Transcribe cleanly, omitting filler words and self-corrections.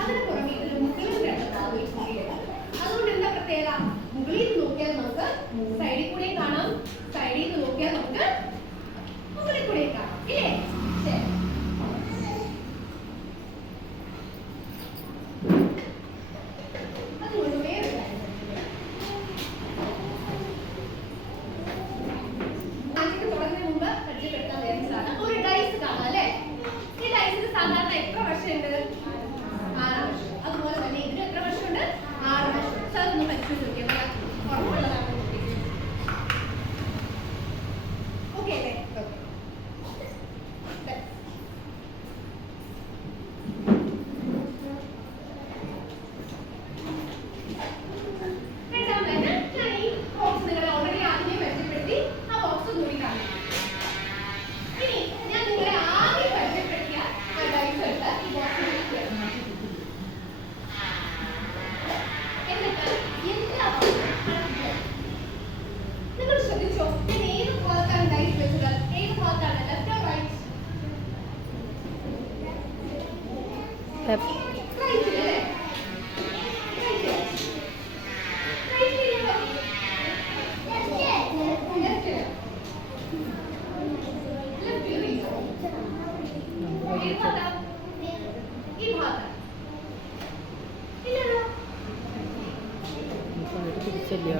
അതിന് പുറമെ ഇതിൽ മുകളിൽ രണ്ട് ഭാഗം കൂടിയുണ്ട്. അതുകൊണ്ട് എന്താ പ്രത്യേകത? മുകളിൽ നിന്ന് നോക്കിയാൽ നമുക്ക് സൈഡിൽ കൂടെയും കാണാം, സൈഡിൽ നിന്ന് നോക്കിയാൽ നമുക്ക് മുകളിൽ കൂടെയും കാണാം, ഇല്ലേ? ശരി. അതുകൊണ്ട് വേറെ തുടങ്ങുന്നതിന് മുമ്പ് പരിചയപ്പെടുത്താൻ വേണ്ടിയിട്ടാണ് ഒരു ഡൈസ് കാണാം അല്ലേ? ഈ ഡൈസിന് സാധാരണ എത്ര വശമുണ്ട്? 6 വശം. അതുപോലെ തന്നെ ഇതിന് എത്ര വശമുണ്ട്? 6 വശം. അതൊന്ന് പരിശോധിച്ച് നോക്കിയാൽ ഉറപ്പുള്ളതാണ്. ഓക്കെ അല്ലേ? തിരിച്ചല്ലേ